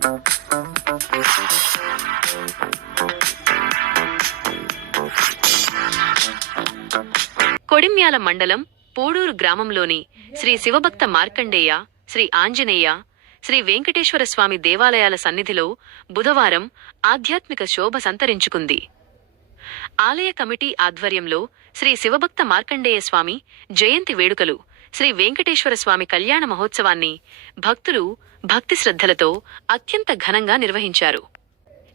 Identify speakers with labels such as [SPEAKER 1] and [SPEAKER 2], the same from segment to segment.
[SPEAKER 1] కొడిమ్యాల మండలం పోడూరు గ్రామంలోని శ్రీ శివభక్త మార్కండేయ శ్రీ ఆంజనేయ శ్రీ వెంకటేశ్వర స్వామి దేవాలయాల సన్నిధిలో బుధవారం ఆధ్యాత్మిక శోభ సంతరించుకుంది. ఆలయ కమిటీ ఆధ్వర్యంలో శ్రీ శివభక్త మార్కండేయ స్వామి జయంతి వేడుకలు శ్రీ వెంకటేశ్వర స్వామి కళ్యాణ మహోత్సవాన్ని భక్తులు భక్తి శ్రద్ధలతో అత్యంత ఘనంగా నిర్వహించారు.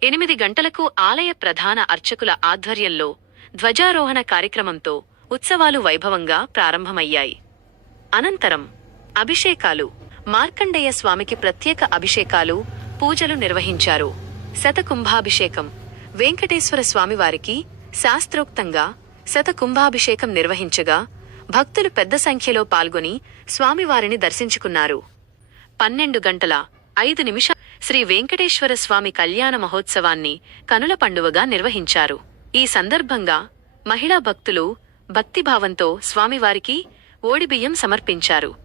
[SPEAKER 1] ఎనిమిది గంటలకు ఆలయ ప్రధాన అర్చకుల ఆధ్వర్యంలో ధ్వజారోహణ కార్యక్రమంతో ఉత్సవాలు వైభవంగా ప్రారంభమయ్యాయి. అనంతరం అభిషేకాలు మార్కండేయ స్వామికి ప్రత్యేక అభిషేకాలు పూజలు నిర్వహించారు. శతకుంభాభిషేకం వెంకటేశ్వర స్వామివారికి శాస్త్రోక్తంగా శతకుంభాభిషేకం నిర్వహించగా భక్తులు పెద్ద సంఖ్యలో పాల్గొని స్వామివారిని దర్శించుకున్నారు. పన్నెండు గంటల ఐదు నిమిష శ్రీ వెంకటేశ్వర స్వామి కళ్యాణ మహోత్సవాన్ని కనుల పండువగా నిర్వహించారు. ఈ సందర్భంగా మహిళా భక్తులు భక్తిభావంతో స్వామివారికి ఓడిబియ్యం సమర్పించారు.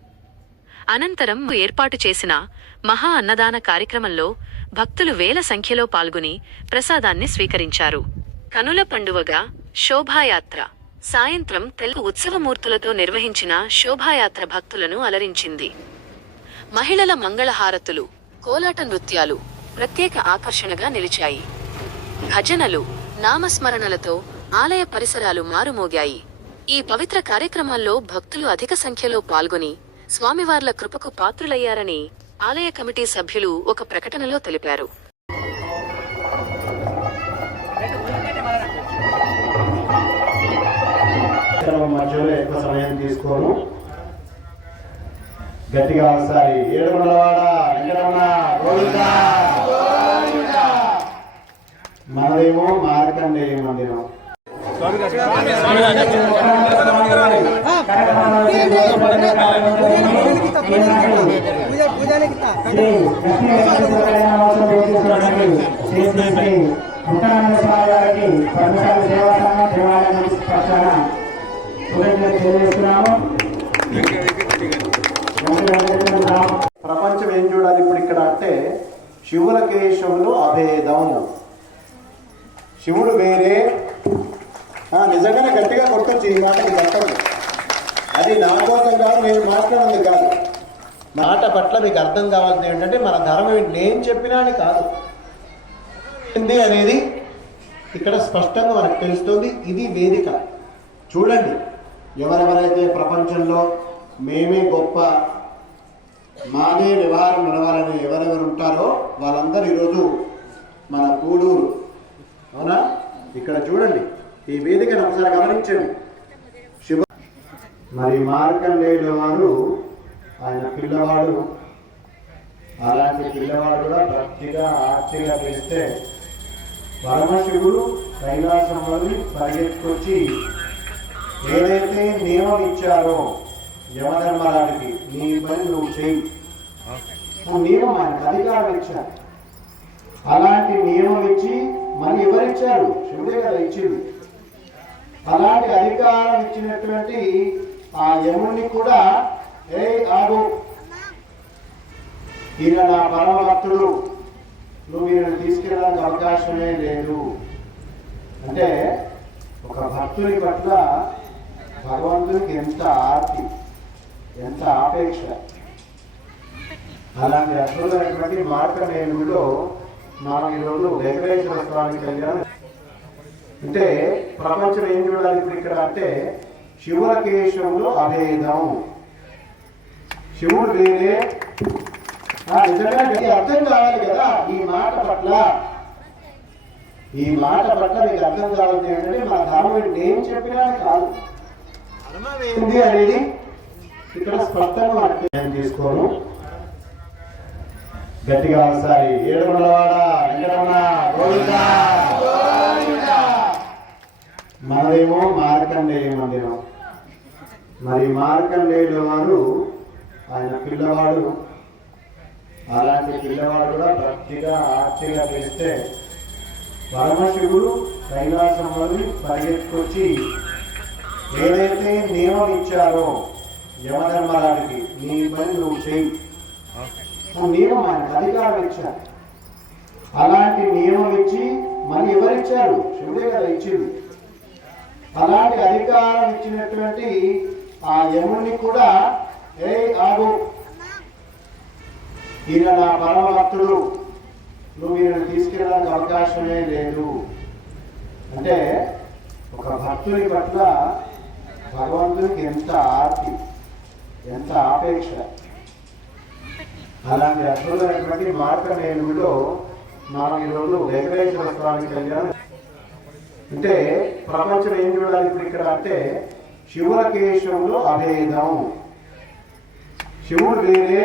[SPEAKER 1] అనంతరం ఏర్పాటు చేసిన మహా అన్నదాన కార్యక్రమంలో భక్తులు వేల సంఖ్యలో పాల్గొని ప్రసాదాన్ని స్వీకరించారు. కనుల పండువగా శోభాయాత్ర సాయంత్రం తెలుగు ఉత్సవమూర్తులతో నిర్వహించిన శోభాయాత్ర భక్తులను అలరించింది. మహిళల మంగళహారతులు కోలాట నృత్యాలు ప్రత్యేక ఆకర్షణగా నిలిచాయి. భజనలు నామస్మరణలతో ఆలయ పరిసరాలు మారుమోగాయి. ఈ పవిత్ర కార్యక్రమాల్లో భక్తులు అధిక సంఖ్యలో పాల్గొని స్వామివార్ల కృపకు పాత్రులయ్యారని ఆలయ కమిటీ సభ్యులు ఒక ప్రకటనలో తెలిపారు.
[SPEAKER 2] కార్యక్రమం మధ్యలో ఎక్కువ సమయం తీసుకోను గట్టిగా ఒకసారి ఏడుకొండలవాడ వెంకటరమణ గోవిందా మనదేమో మార్కండేయ మందిరం ప్రపంచం ఏం చూడాలి ఇప్పుడు ఇక్కడ అంటే శివుల కేశవులు అభేదం శివుడు వేరే ఆ, నిజంగానే గట్టిగా కొట్టొచ్చు ఈ మాట దక్కదు అది నా కోసం కాదు నేను మాట్లాడింది కాదు. మాట పట్ల మీకు అర్థం కావాల్సింది ఏంటంటే మన ధర్మం ఏంటి? నేను చెప్పినా అని కాదు. ఏంది అనేది ఇక్కడ స్పష్టంగా మనకు తెలుస్తుంది. ఇది వేదిక. చూడండి. ఎవరెవరైతే ప్రపంచంలో మేమే గొప్ప మానే వ్యవహారం నడవాలని ఎవరెవరు ఉంటారో వాళ్ళందరూ ఈరోజు మన కూడూరు. అవునా? ఇక్కడ చూడండి. ఈ వేదికను ఒకసారి గమనించండి. శివ మరి మార్కండేయుడు వారు ఆయన పిల్లవాడు. అలాంటి పిల్లవాడు కూడా భక్తిగా ఆర్తిగా చేస్తే పరమశివుడు కైలాసం వదిలి పరిగెత్తుకొచ్చి ఏదైతే నియమం ఇచ్చారో యమధర్మరాజుకి నీ పని నువ్వు చేయి ఆ నియమం ఆయనకు అధికారం ఇచ్చారు. అలాంటి నియమం ఇచ్చి మన ఎవరిచ్చారు? శివుడే గారు ఇచ్చింది. అలాంటి అధికారం ఇచ్చినటువంటి ఆ యముని కూడా ఏ ఆగు ఈయన నా పరమభక్తుడు. నువ్వు ఈయన తీసుకెళ్ళడానికి అవకాశమే లేదు. అంటే ఒక భక్తుని పట్ల భగవంతునికి ఎంత ఆర్తి ఎంత ఆపేక్ష. అలాంటి అద్భుతమైనటువంటి మార్గమేమిలో మనం ఈరోజు వెంకటేశ్వర స్వామికి వెళ్ళాము అంటే ప్రపంచం ఏం చూడాలి ఇప్పుడు ఇక్కడ అంటే శివుల కేశవులు అభేదం. శివుడు వేరే నిజంగా ఇది అర్థం కావాలి కదా ఈ మాట పట్ల. ఈ మాట పట్ల మీకు అర్థం కావాలి ఏంటంటే మా ధర్మం ఏం చెప్పినా కాదు. ధర్మం ఏంటి అనేది ఇక్కడ స్పష్టంగా అర్థం నేను తీసుకోను గట్టిగా ఒకసారి ఏడుమలవాడ వెంకటరమణ గోవిందా. మనదేమో మార్కండేయ మందిరం మరి మార్కండేయుల వారు ఆయన పిల్లవాడు. అలాంటి పిల్లవాడు కూడా భక్తిగా ఆర్తిగా పెడితే పరమశివుడు కైలాసం వదిలి పరిగెత్తుకొచ్చి ఏదైతే నియమం ఇచ్చారో యమధర్మరాజుకి నీ పని నువ్వు చేయి. ఆ నియమం ఆయనకు అధికారం ఇచ్చారు. అలాంటి నియమం ఇచ్చి మళ్ళీ ఎవరిచ్చారు? శివుడే కదా ఇచ్చింది. అలాంటి అధికారం ఇచ్చినటువంటి ఆ యముని కూడా ఏ ఆగు ఈయన నా పరమ భక్తుడు నువ్వు ఈయనను తీసుకెళ్ళడానికి అవకాశమే లేదు. అంటే ఒక భక్తుని పట్ల భగవంతునికి ఎంత ఆర్తి ఎంత ఆపేక్ష. అలాంటి అద్భుతమైనటువంటి మార్గమేలుగులో మనం ఈరోజు వెంకటేశ్వర స్వామి కళ్యాణం అంటే ప్రపంచం ఏం చూడాలి ఇప్పుడు ఇక్కడ అంటే శివులకేశవులు అభేదం. శివుడు వేరే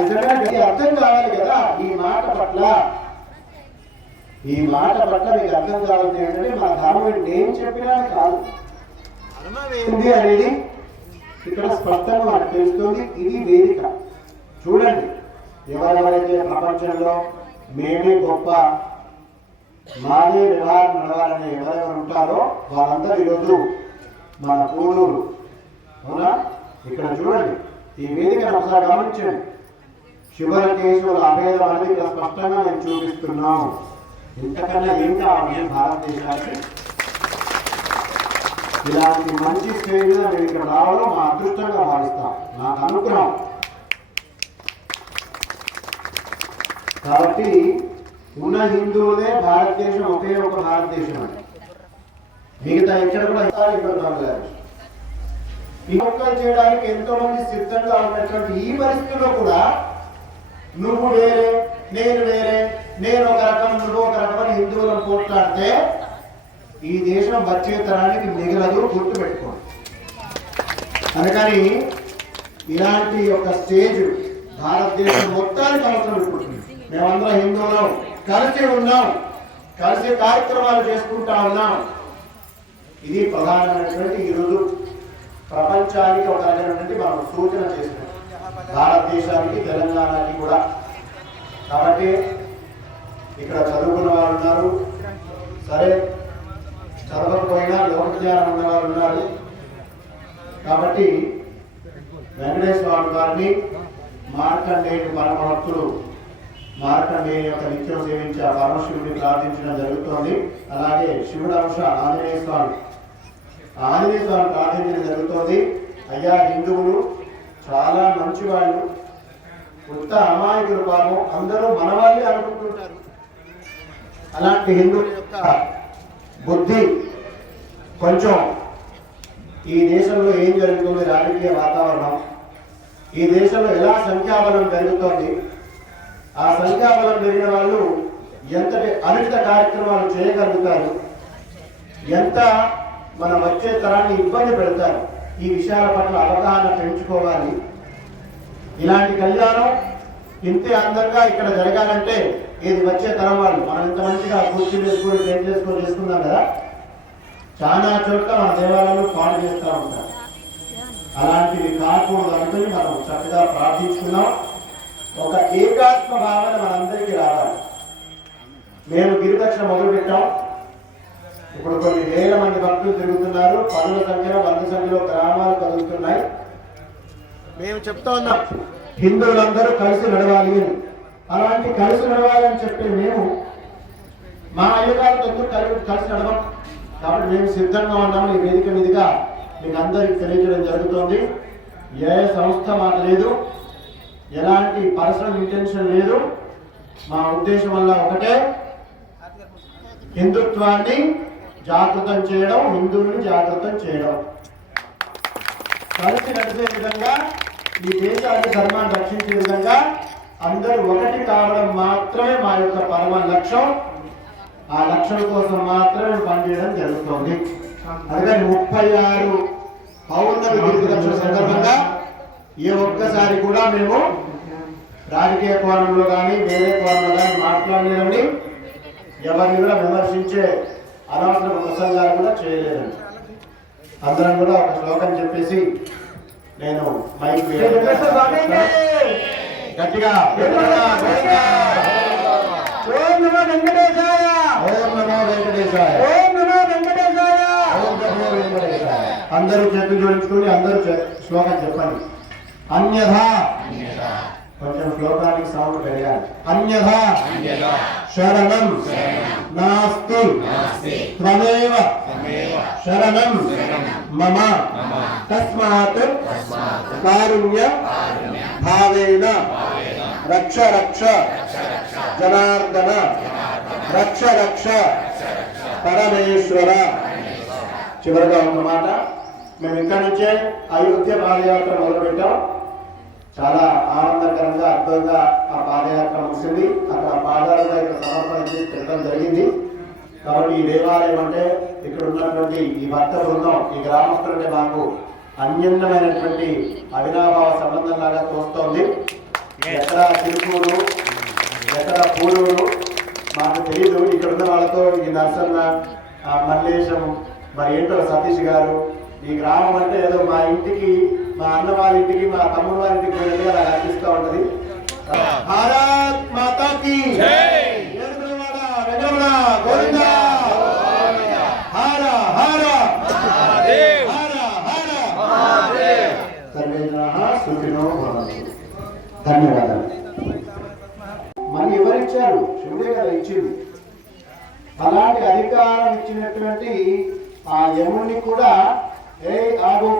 [SPEAKER 2] నిజంగా అర్థం కావాలి కదా ఈ మాట పట్ల. ఈ మాట పట్ల మీకు అర్థం కావాలి ఏంటంటే మా ధర్మం ఏంటి? నేను చెప్పినా కాదు. ధర్మం అనేది ఇక్కడ స్పష్టంగా మనకు తెలుస్తుంది. ఇది వేదిక. చూడండి ఎవరెవరైతే ప్రపంచంలో మేమే గొప్ప మాదే వ్యవహారం నడవాలని ఎవరెవరు ఉంటారో వాళ్ళందరూ ఈరోజు మన పూలూరు అవునా? ఇక్కడ చూడండి ఈ వేదికను ఒకసారి గమనించండి. కేసుల అభేదం అనేది ఇక్కడ స్పష్టంగా నేను చూపిస్తున్నాం ఇంతకన్నా ఏం కావాలి భారతదేశానికి? ఇలాంటి మంచి స్టేజ్లో మీద నేను ఇక్కడ రావడం మా అదృష్టంగా భావిస్తాం. నాకు అనుగ్రహం. కాబట్టి ఉన్న హిందువులే భారతదేశం ఒకే ఒక భారతదేశం అని. మిగతా ఎక్కడ కూడా ఇబ్బంది గారు ఈ చేయడానికి ఎంతో మంది సిద్ధంగా ఉన్నటువంటి ఈ పరిస్థితుల్లో కూడా నువ్వు వేరే నేను వేరే నేను ఒక రకం నువ్వు ఒక రకమైన హిందువులను పోట్లాడితే ఈ దేశం వచ్చే తరానికి మిగలదు గుర్తుపెట్టుకోండి అందుకని ఇలాంటి ఒక స్టేజ్ భారతదేశం మొత్తానికి అవసరం ఇప్పుడు మేమందరం హిందువులం కలిసి ఉన్నాం కలిసి కార్యక్రమాలు చేసుకుంటా ఉన్నాం. ఇది ప్రధానమైనటువంటి ఈరోజు ప్రపంచానికి ఒక రకమైనటువంటి మనం సూచన చేసినాం భారతదేశానికి తెలంగాణకి కూడా. కాబట్టి ఇక్కడ చదువుకున్న వారు ఉన్నారు. సరే చదవకపోయినా లోక జ్ఞానం ఉన్నవారు ఉన్నారు కాబట్టి వెంకటేశ్వర స్వామి వారిని మార్కండేయుడు పరమభక్తుడు మార్కండేయుని యొక్క నిత్యం సేవించి ఆ పరమశివుడిని ప్రార్థించడం జరుగుతోంది. అలాగే శివుడు అంశ ఆంజనేయ స్వామి. ఆంజనేయ స్వామి ప్రార్థించడం జరుగుతోంది. అయ్యా హిందువులు చాలా మంచి వాళ్ళు కొత్త అమాయకులు పాపం అందరూ మన వాళ్ళే అనుకుంటుంటారు. అలాంటి హిందువుల యొక్క బుద్ధి కొంచెం ఈ దేశంలో ఏం జరుగుతుంది రాజకీయ వాతావరణం? ఈ దేశంలో ఎలా సంఖ్యాబలం పెరుగుతోంది? ఆ సంఖ్యాబలం పెరిగిన వాళ్ళు ఎంతటి అనుచిత కార్యక్రమాలు చేయగలుగుతారు? ఎంత మన వచ్చే తరాన్ని ఇబ్బంది పెడతారు? ఈ విషయాల పట్ల అవగాహన పెంచుకోవాలి. ఇలాంటి కళ్యాణం ఇంతే అందంగా ఇక్కడ జరగాలంటే ఇది వచ్చే తరం వాళ్ళు? మనం ఇంత మంచిగా కుర్చీ వేసుకొని టెంట్ చేసుకొని చేసుకున్నాం కదా? చాలా చోట్ల మన దేవాలయాలు పాడు చేస్తూ ఉంటారు. అలాంటివి కాకూడదు అనుకుని మనం చక్కగా ప్రార్థించుకున్నాం. ఒక ఏకాత్మ భావన మనందరికీ రావాలి. మేము గిరిదక్షిణ మొదలు పెట్టాం ఇప్పుడు కొన్ని వేల మంది భక్తులు తిరుగుతున్నారు. పదుల సంఖ్యలో వంద సంఖ్యలో గ్రామాలు కదులుతున్నాయి. మేము చెప్తా ఉన్నాం. హిందువులందరూ కలిసి నడవాలి అని. అలాంటి కలిసి నడవాలని చెప్పి మేము మా అయ్యగారితో ఎందుకు కలిసి కలిసి నడవం. కాబట్టి మేము సిద్ధంగా ఉన్నాము ఈ వేదిక మీదుగా. మీకు అందరికి తెలియజేయడం జరుగుతుంది. ఏ సంస్థ మాట లేదు. ఎలాంటి పర్సనల్ ఇంటెన్షన్ లేదు. మా ఉద్దేశం వల్ల ఒకటే. హిందుత్వాన్ని జాగృతం చేయడం హిందువులను జాగృతం చేయడం. కలిసి నడిచే విధంగా ఈ దేశాన్ని ధర్మాన్ని రక్షించే విధంగా అందరూ ఒకటి కావడం మాత్రమే మా యొక్క పరమ లక్ష్యం. ఆ లక్ష్యం కోసం మాత్రమే పనిచేయడం జరుగుతోంది. అందుకని ముప్పై ఆరు పౌర్ణమి సందర్భంగా ఏ ఒక్కసారి కూడా మేము రాజకీయ కోణంలో కానీ వేరే కోణంలో కానీ మాట్లాడలేదండి. ఎవరిని కూడా విమర్శించే అనవసర ప్రసంగాలు కూడా చేయలేదండి. అందరం కూడా ఒక శ్లోకం చెప్పేసి నేను మైక్ గట్టిగా.
[SPEAKER 3] ఓం నమో వెంకటేశాయ.
[SPEAKER 2] ఓం నమో వెంకటేశాయ.
[SPEAKER 3] ఓం నమో వెంకటేశాయ.
[SPEAKER 2] ఓం నమో వెంకటేశాయ. అందరూ చేతులు జోడించుకొని అందరూ శ్లోకం చెప్పండి. అన్యథా. కొంచెం శ్లోకానికి సౌండ్ పెరగాలి. అన్యథా. శరణం. నాస్తి. త్వమేవ శరణం. మమ. తస్మాత్ కారుణ్య భావేన రక్ష రక్ష జనార్దన రక్ష రక్ష పరమేశ్వర చివరిగా ఉన్నమాట. మేము ఇక్కడి నుంచే అయోధ్య పాదయాత్ర మొదలుపెట్టాం. చాలా ఆనందకరంగా అద్భుతంగా ఆ పాదయాత్ర ముగిసింది. అక్కడ పాదాలుగా ఇక్కడ సమర్పణ చేసి పెట్టడం జరిగింది. కాబట్టి ఈ దేవాలయం అంటే ఇక్కడ ఉన్నటువంటి ఈ భక్త బృందం ఈ గ్రామస్తులంటే మాకు అన్యోన్యమైనటువంటి అవినాభావ సంబంధం లాగా తోస్తోంది ఎక్కడ తిరుపూరు ఎక్కడ పూడూరు మాకు తెలియదు ఇక్కడ ఉన్న వాళ్ళతో ఈ నర్సన్న మల్లేశం మరి ఏంటో సతీష్ గారు ఈ గ్రామం అంటే ఏదో మా ఇంటికి మా అన్న వాళ్ళ ఇంటికి మా తమ్ముడు వాళ్ళ ఇంటికి పోయినట్టుగా నాకు అనిపిస్తూ ఉంటది. భారత్ మాతాకి. గోవిందా. సుఖినో భవంతు ధన్యవాదాలు. మరి ఎవరిచ్చారు? శివుడే కదా ఇచ్చింది. అలాంటి అధికారం ఇచ్చినటువంటి ఆ యముని కూడా ఏ ఆగు.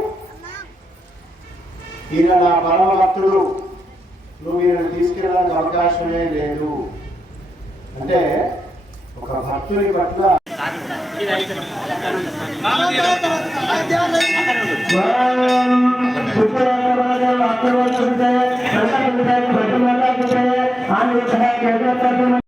[SPEAKER 2] ఈయన నా పరమ భక్తుడు నువ్వు ఈయన తీసుకెళ్ళడానికి అవకాశమే లేదు. అంటే ఒక భక్తుని పట్ల
[SPEAKER 3] கொடுத்த நல்ல கொடுத்த மட்டுமல்ல கொடுத்த ஆண்டு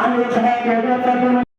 [SPEAKER 3] ஆண்டு